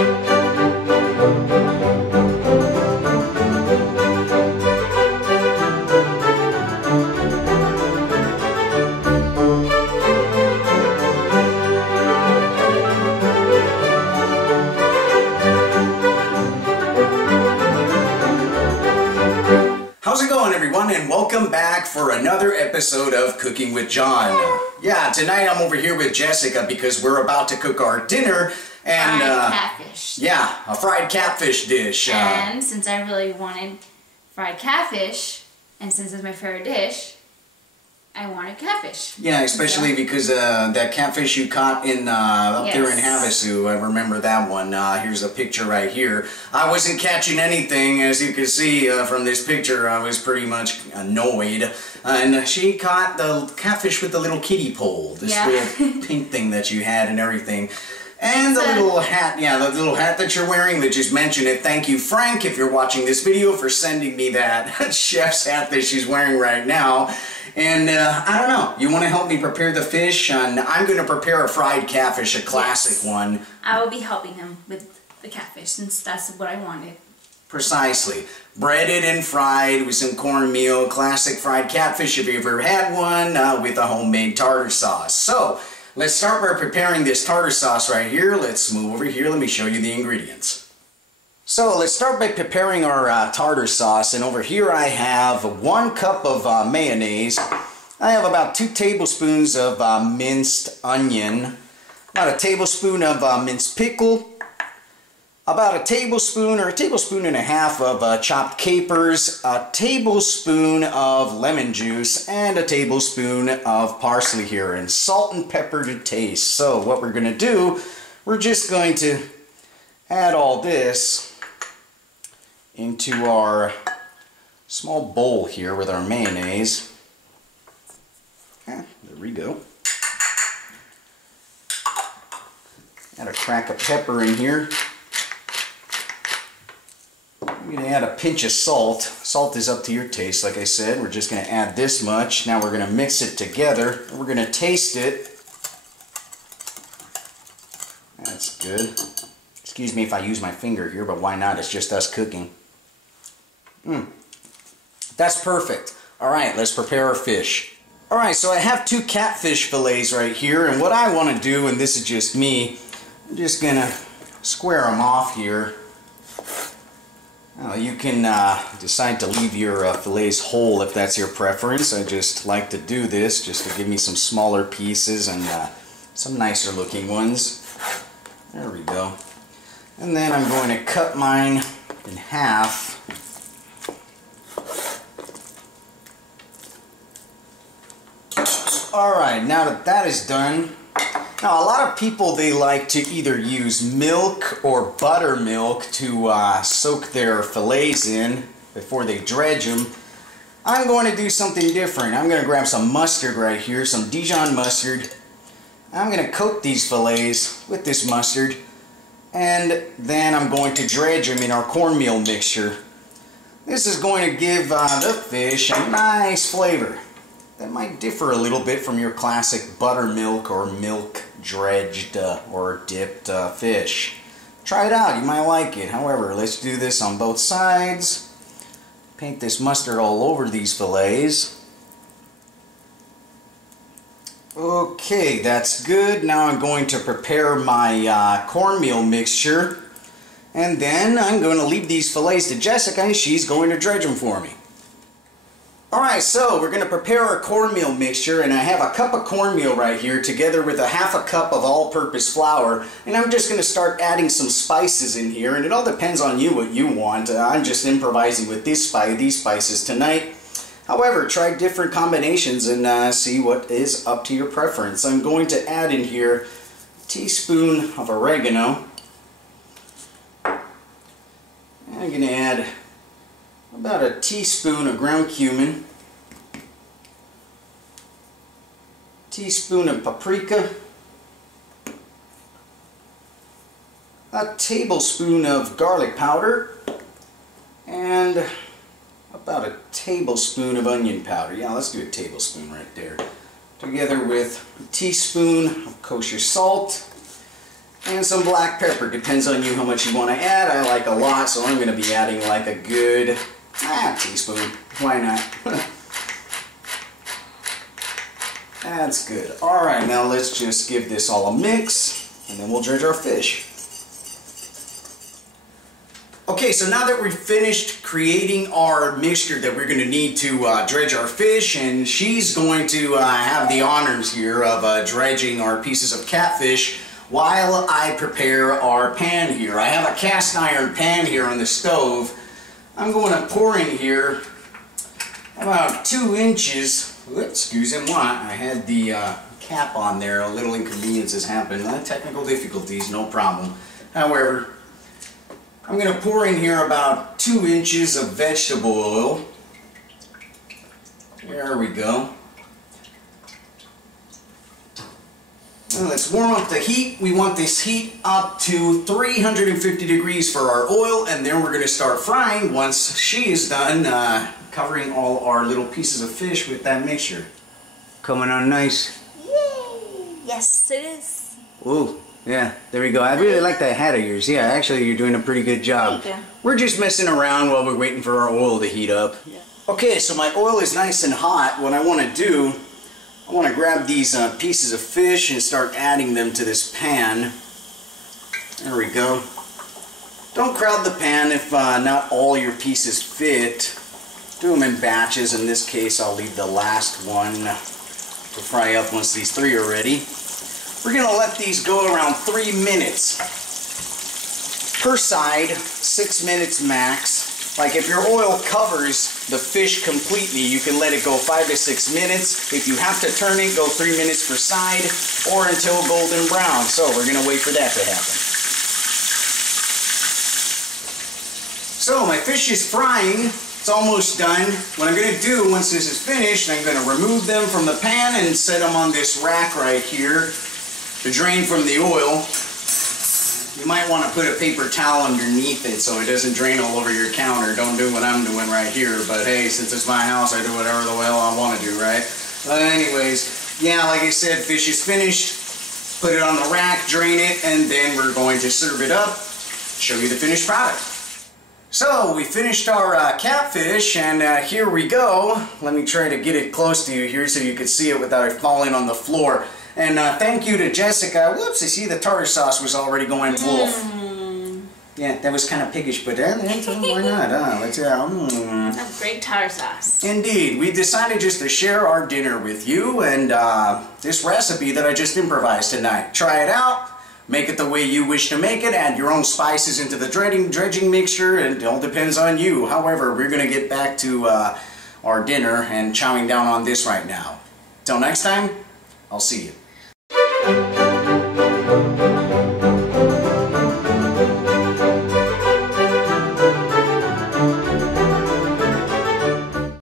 How's it going, everyone, and welcome back for another episode of Cooking with John. Yeah, tonight I'm over here with Jessica because we're about to cook our dinner and fried catfish. Yeah, a fried catfish dish. And since I really wanted fried catfish, and since it's my favorite dish, I wanted catfish. Yeah, especially because that catfish you caught in up there in Havasu, I remember that one. Here's a picture right here. I wasn't catching anything, as you can see from this picture. I was pretty much annoyed. And she caught the catfish with the little kiddie pole, this little pink thing that you had and everything. And the little hat, the little hat that you're wearing that just mentioned it. Thank you, Frank, if you're watching this video, for sending me that chef's hat that she's wearing right now. And I don't know, you want to help me prepare the fish? And I'm going to prepare a fried catfish, a classic one. I will be helping him with the catfish since that's what I wanted. Precisely. Breaded and fried with some cornmeal, classic fried catfish if you've ever had one, with a homemade tartar sauce. So, let's start by preparing this tartar sauce right here. Let's move over here, let me show you the ingredients. So let's start by preparing our tartar sauce, and over here I have 1 cup of mayonnaise. I have about 2 tablespoons of minced onion, about a tablespoon of minced pickle, about a tablespoon or a tablespoon and a half of chopped capers, a tablespoon of lemon juice, and a tablespoon of parsley here, and salt and pepper to taste. So what we're going to do, we're just going to add all this into our small bowl here with our mayonnaise. There we go. Add a crack of pepper in here. I'm going to add a pinch of salt. Salt is up to your taste, like I said. We're just going to add this much. Now we're going to mix it together. We're going to taste it. That's good. Excuse me if I use my finger here, but why not? It's just us cooking. That's perfect. Alright, let's prepare our fish. Alright, so I have 2 catfish fillets right here, and what I want to do, and this is just me, I'm just going to square them off here. Now, you can decide to leave your fillets whole if that's your preference. I just like to do this just to give me some smaller pieces and some nicer looking ones. There we go. And then I'm going to cut mine in half. Alright, now that that is done, now a lot of people, they like to either use milk or buttermilk to soak their fillets in before they dredge them. I'm going to do something different. I'm going to grab some mustard right here, some Dijon mustard. I'm going to coat these fillets with this mustard, and then I'm going to dredge them in our cornmeal mixture. This is going to give the fish a nice flavor. That might differ a little bit from your classic buttermilk or milk dredged or dipped fish. Try it out, you might like it. However, let's do this on both sides. Paint this mustard all over these fillets. Okay, that's good. Now I'm going to prepare my cornmeal mixture, and then I'm going to leave these fillets to Jessica, and she's going to dredge them for me. Alright, so we're going to prepare our cornmeal mixture, and I have a cup of cornmeal right here together with a half a cup of all-purpose flour, and I'm just going to start adding some spices in here, and it all depends on you what you want. I'm just improvising with these spices tonight. However, try different combinations and see what is up to your preference. I'm going to add in here a teaspoon of oregano. I'm going to add about a teaspoon of ground cumin, teaspoon of paprika, a tablespoon of garlic powder, and about a tablespoon of onion powder. Yeah, let's do a tablespoon right there. Together with a teaspoon of kosher salt And some black pepper. Depends on you how much you want to add. I like a lot, so I'm going to be adding like a good teaspoon. Why not? That's good. Alright, now let's just give this all a mix, and then we'll dredge our fish. Okay, so now that we've finished creating our mixture that we're going to need to dredge our fish, and she's going to have the honors here of dredging our pieces of catfish while I prepare our pan here. I have a cast iron pan here on the stove. I'm going to pour in here about 2 inches. Excuse me, I had the cap on there. A little inconveniences happened. Technical difficulties, no problem. However, I'm going to pour in here about 2 inches of vegetable oil. There we go. Now let's warm up the heat. We want this heat up to 350 degrees for our oil, and then we're going to start frying once she is done covering all our little pieces of fish with that mixture. Coming on nice. Yay! Yes, it is. Ooh, yeah, there we go. I really like that hat of yours. Yeah, actually you're doing a pretty good job. Thank you. We're just messing around while we're waiting for our oil to heat up. Yeah. Okay, so my oil is nice and hot. What I want to do, I want to grab these pieces of fish and start adding them to this pan. There we go. Don't crowd the pan if not all your pieces fit. Do them in batches. In this case, I'll leave the last one to fry up once these 3 are ready. We're going to let these go around 3 minutes per side, 6 minutes max. Like if your oil covers the fish completely, you can let it go 5 to 6 minutes. If you have to turn it, go 3 minutes per side or until golden brown. So we're going to wait for that to happen. So my fish is frying. It's almost done. What I'm going to do once this is finished, I'm going to remove them from the pan and set them on this rack right here to drain from the oil. You might want to put a paper towel underneath it so it doesn't drain all over your counter. Don't do what I'm doing right here, but hey, since it's my house, I do whatever the hell I want to do, right? But anyways, yeah, like I said, fish is finished. Put it on the rack, drain it, and then we're going to serve it up, show you the finished product. So we finished our catfish, and here we go. Let me try to get it close to you here so you can see it without it falling on the floor. And thank you to Jessica. Whoops, I see the tartar sauce was already going wolf. Yeah, that was kind of piggish, but why not? Let's That's great tartar sauce. Indeed. We decided just to share our dinner with you and this recipe that I just improvised tonight. Try it out. Make it the way you wish to make it. Add your own spices into the dredging mixture, and it all depends on you. However, we're going to get back to our dinner and chowing down on this right now. Till next time, I'll see you.